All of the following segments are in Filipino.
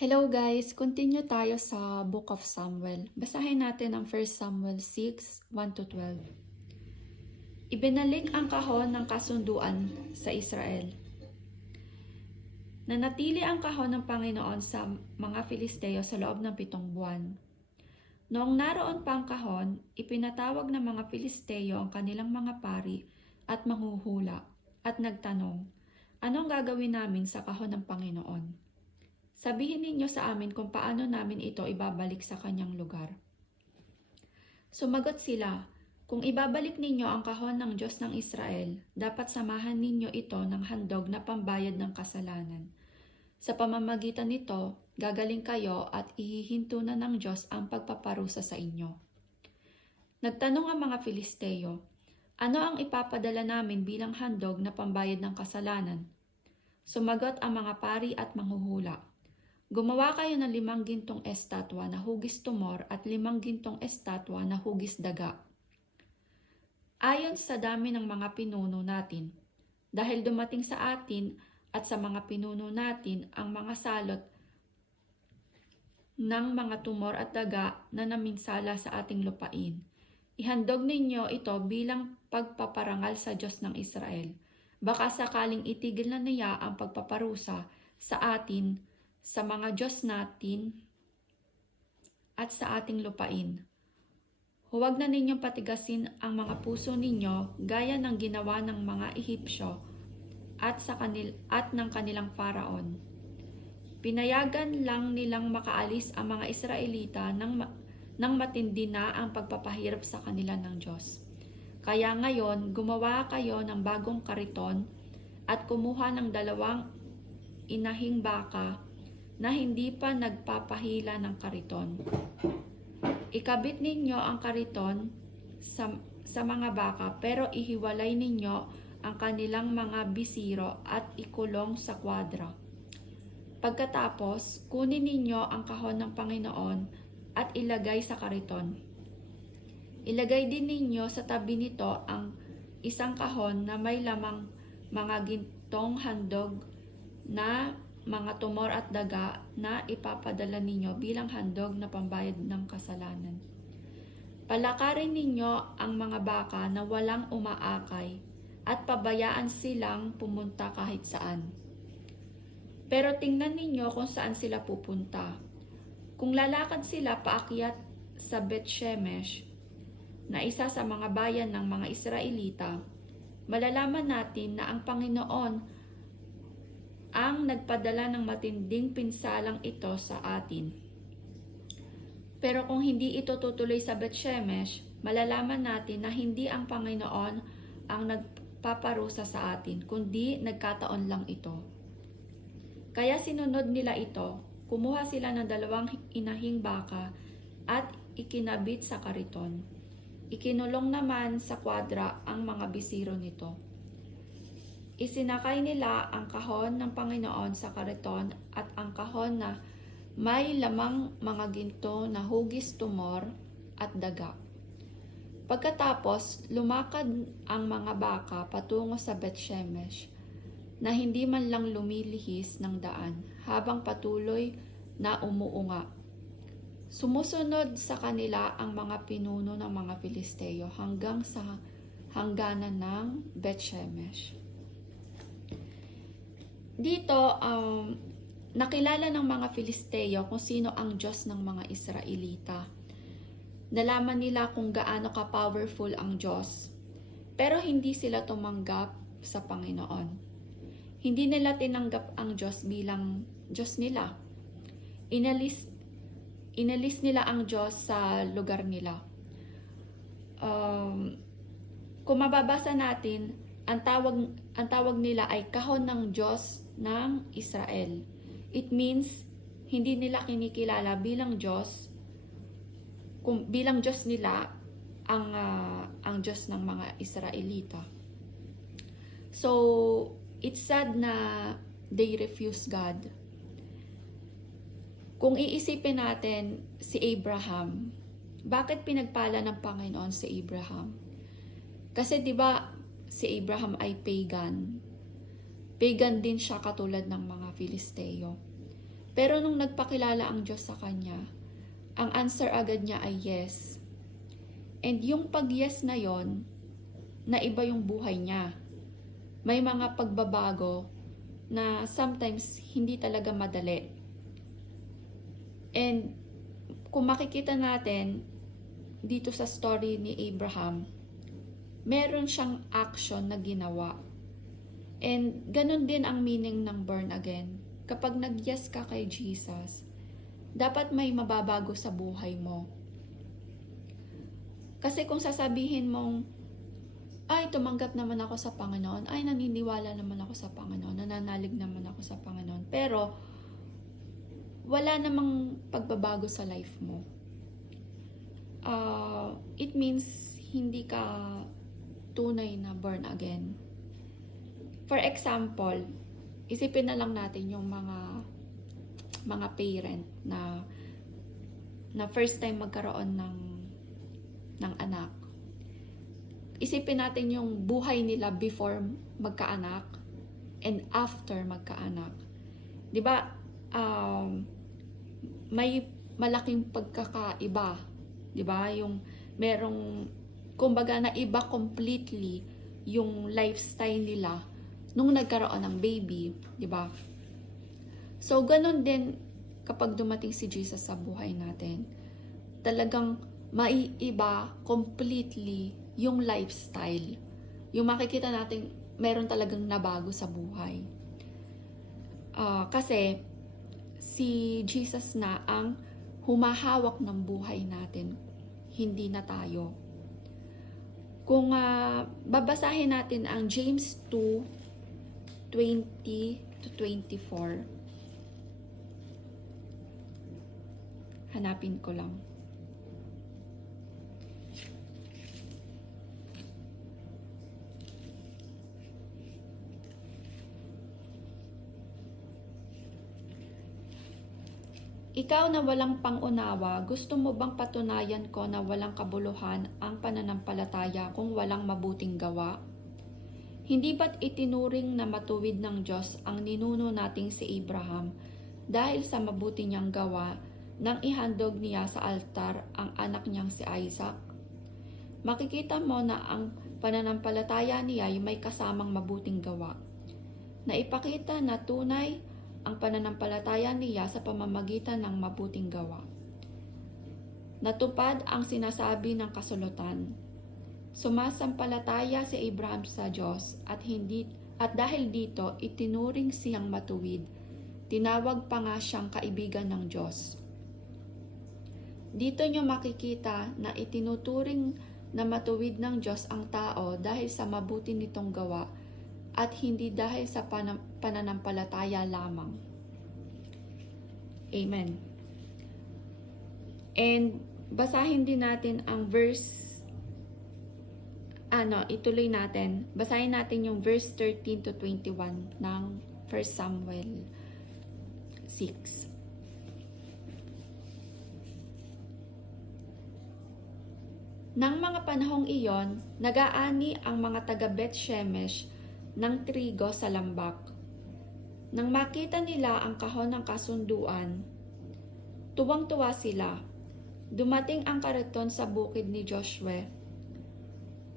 Hello guys! Continue tayo sa Book of Samuel. Basahin natin ang 1 Samuel 6, 1-12. Ibinalik ang kahon ng kasunduan sa Israel. Nanatili ang kahon ng Panginoon sa mga Filisteo sa loob ng 7 buwan. Noong naroon pa ang kahon, ipinatawag ng mga Filisteo ang kanilang mga pari at manghuhula at nagtanong, "Anong gagawin namin sa kahon ng Panginoon? Sabihin ninyo sa amin kung paano namin ito ibabalik sa kanyang lugar." Sumagot sila, "Kung ibabalik ninyo ang kahon ng Diyos ng Israel, dapat samahan ninyo ito ng handog na pambayad ng kasalanan. Sa pamamagitan nito, gagaling kayo at ihihinto na ng Diyos ang pagpaparusa sa inyo." Nagtanong ang mga Filisteo, "Ano ang ipapadala namin bilang handog na pambayad ng kasalanan?" Sumagot ang mga pari at manghuhula, "Gumawa kayo ng 5 gintong estatwa na hugis tumor at 5 gintong estatwa na hugis daga. Ayon sa dami ng mga pinuno natin, dahil dumating sa atin at sa mga pinuno natin ang mga salot ng mga tumor at daga na naminsala sa ating lupain. Ihandog ninyo ito bilang pagpaparangal sa Diyos ng Israel. Baka sakaling itigil na niya ang pagpaparusa sa atin, sa mga Diyos natin at sa ating lupain. Huwag na ninyong patigasin ang mga puso ninyo gaya ng ginawa ng mga Ehipsyo at ng kanilang Faraon. Pinayagan lang nilang makaalis ang mga Israelita nang matindi na ang pagpapahirap sa kanila ng Diyos. Kaya ngayon, gumawa kayo ng bagong kariton at kumuha ng 2 inahing baka na hindi pa nagpapahila ng kariton. Ikabit ninyo ang kariton sa mga baka, pero ihiwalay ninyo ang kanilang mga bisiro at ikulong sa kwadra. Pagkatapos, kunin ninyo ang kahon ng Panginoon at ilagay sa kariton. Ilagay din ninyo sa tabi nito ang isang kahon na may lamang mga gintong handog na mga tumor at daga na ipapadala ninyo bilang handog na pambayad ng kasalanan. Palakarin ninyo ang mga baka na walang umaakay at pabayaan silang pumunta kahit saan. Pero tingnan ninyo kung saan sila pupunta. Kung lalakad sila paakyat sa Beth-Shemesh, na isa sa mga bayan ng mga Israelita, malalaman natin na ang Panginoon ang nagpadala ng matinding pinsalang ito sa atin. Pero kung hindi ito tutuloy sa Beth-Shemesh, malalaman natin na hindi ang Panginoon ang nagpaparusa sa atin, kundi nagkataon lang ito. Kaya sinunod nila ito, kumuha sila ng 2 inahing baka at ikinabit sa kariton. Ikinulong naman sa kwadra ang mga bisiro nito. Isinakay nila ang kahon ng Panginoon sa kariton at ang kahon na may lamang mga ginto na hugis tumor at daga. Pagkatapos, lumakad ang mga baka patungo sa Beth-Shemesh na hindi man lang lumilihis ng daan habang patuloy na umuunga. Sumusunod sa kanila ang mga pinuno ng mga Filisteo hanggang sa hangganan ng Beth-Shemesh. Dito, nakilala ng mga Filisteo kung sino ang Diyos ng mga Israelita. Nalaman nila kung gaano ka-powerful ang Diyos, pero hindi sila tumanggap sa Panginoon. Hindi nila tinanggap ang Diyos bilang Diyos nila. Inalis nila ang Diyos sa lugar nila. Kung mababasa natin, ang tawag nila ay kahon ng Diyos ng Israel. It means, hindi nila kinikilala bilang Diyos, bilang Diyos nila ang Diyos ng mga Israelita. So, it's sad na they refuse God. Kung iisipin natin si Abraham, bakit pinagpala ng Panginoon si Abraham? Kasi 'di ba si Abraham ay pagan. Pagan din siya katulad ng mga Filisteo. Pero nung nagpakilala ang Diyos sa kanya, ang answer agad niya ay yes. And yung pag-yes na yon, naiba yung buhay niya. May mga pagbabago na sometimes hindi talaga madali. And kung makikita natin dito sa story ni Abraham, meron siyang action na ginawa. And ganun din ang meaning ng born again. Kapag nag-yes ka kay Jesus, dapat may mababago sa buhay mo. Kasi kung sasabihin mong, ay, tumanggap naman ako sa Panginoon, ay, naniniwala naman ako sa Panginoon, nananalig naman ako sa Panginoon, pero wala namang pagbabago sa life mo. It means hindi ka tunay na born again. For example, isipin na lang natin yung mga parent na first time magkaroon ng anak. Isipin natin yung buhay nila before magkaanak and after magkaanak. 'Di ba? May malaking pagkakaiba, 'di ba? Yung merong kumbaga na iba completely yung lifestyle nila nung nagkaroon ng baby, di ba? So, ganun din kapag dumating si Jesus sa buhay natin. Talagang maiiba completely yung lifestyle. Yung makikita natin, meron talagang nabago sa buhay. Kasi, si Jesus na ang humahawak ng buhay natin, hindi na tayo. Kung babasahin natin ang James 2:20-24. Hanapin ko lang. Ikaw na walang pangunawa, gusto mo bang patunayan ko na walang kabuluhan ang pananampalataya kung walang mabuting gawa? Hindi ba't itinuring na matuwid ng Diyos ang ninuno nating si Abraham dahil sa mabuti niyang gawa nang ihandog niya sa altar ang anak niyang si Isaac? Makikita mo na ang pananampalataya niya ay may kasamang mabuting gawa. Naipakita na tunay ang pananampalataya niya sa pamamagitan ng mabuting gawa. Natupad ang sinasabi ng kasulatan. Sumasampalataya si Abraham sa Diyos at dahil dito itinuring siyang matuwid. Tinawag pa nga siyang kaibigan ng Diyos. Dito nyo makikita na itinuturing na matuwid ng Diyos ang tao dahil sa mabuti nitong gawa at hindi dahil sa pananampalataya lamang. Amen. And basahin din natin ang verse ituloy natin. Basahin natin yung verse 13-21 ng 1 Samuel 6. Nang mga panahong iyon, nag-aani ang mga taga Beth-Shemesh ng trigo sa lambak. Nang makita nila ang kahon ng kasunduan, tuwang-tuwa sila. Dumating ang kariton sa bukid ni Joshua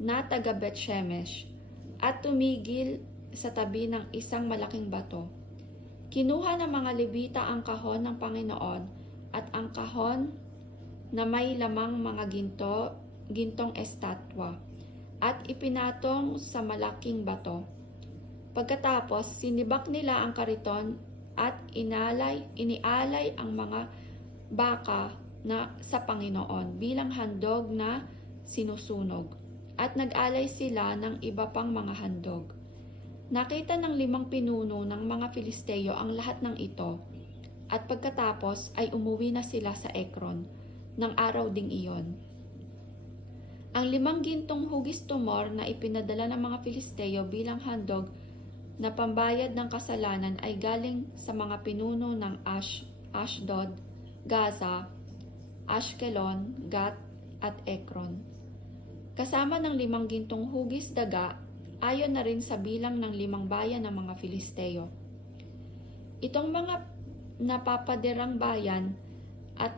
na taga Beth-Shemesh at tumigil sa tabi ng isang malaking bato. Kinuha ng mga Levita ang kahon ng Panginoon at ang kahon na may lamang mga gintong estatwa at ipinatong sa malaking bato. Pagkatapos, sinibak nila ang kariton at inialay ang mga baka na sa Panginoon bilang handog na sinusunog. At nag-alay sila ng iba pang mga handog. Nakita ng 5 pinuno ng mga Filisteo ang lahat ng ito, at pagkatapos ay umuwi na sila sa Ekron ng araw ding iyon. Ang 5 gintong hugis tumor na ipinadala ng mga Filisteo bilang handog na pambayad ng kasalanan ay galing sa mga pinuno ng Ashdod, Gaza, Ashkelon, Gat at Ekron. Kasama ng 5 gintong hugis daga, ayon na rin sa bilang ng 5 bayan ng mga Filisteo. Itong mga napapaderang bayan at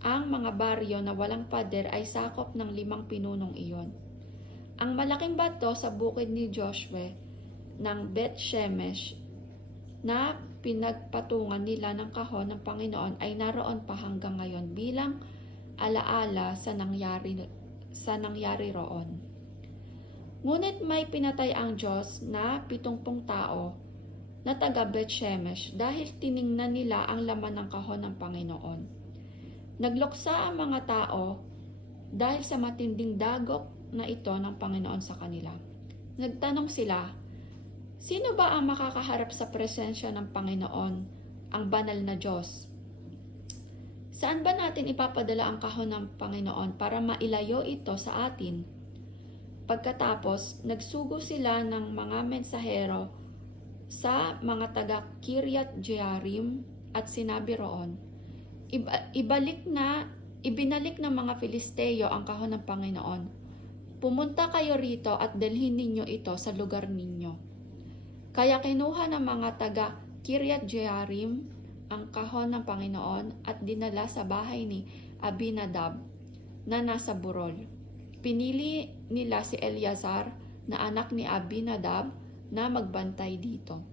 ang mga baryo na walang pader ay sakop ng 5 pinunong iyon. Ang malaking bato sa bukid ni Joshua ng Beth Shemesh na pinagpatungan nila ng kahon ng Panginoon ay naroon pa hanggang ngayon bilang alaala sa nangyari roon. Ngunit may pinatay ang Diyos na 70 tao na taga Beth Shemesh dahil tiningnan nila ang laman ng kahon ng Panginoon. Nagluksa ang mga tao dahil sa matinding dagok na ito ng Panginoon sa kanila. Nagtanong sila, sino ba ang makakaharap sa presensya ng Panginoon, ang banal na Diyos? Saan ba natin ipapadala ang kahon ng Panginoon para mailayo ito sa atin? Pagkatapos, nagsugo sila ng mga mensahero sa mga taga Kiryat Jearim at sinabi roon, ibinalik ng mga Filisteo ang kahon ng Panginoon. Pumunta kayo rito at dalhin ninyo ito sa lugar ninyo. Kaya kinuha ng mga taga Kiryat Jearim ang kahon ng Panginoon at dinala sa bahay ni Abinadab na nasa burol. Pinili nila si Eleazar na anak ni Abinadab na magbantay dito.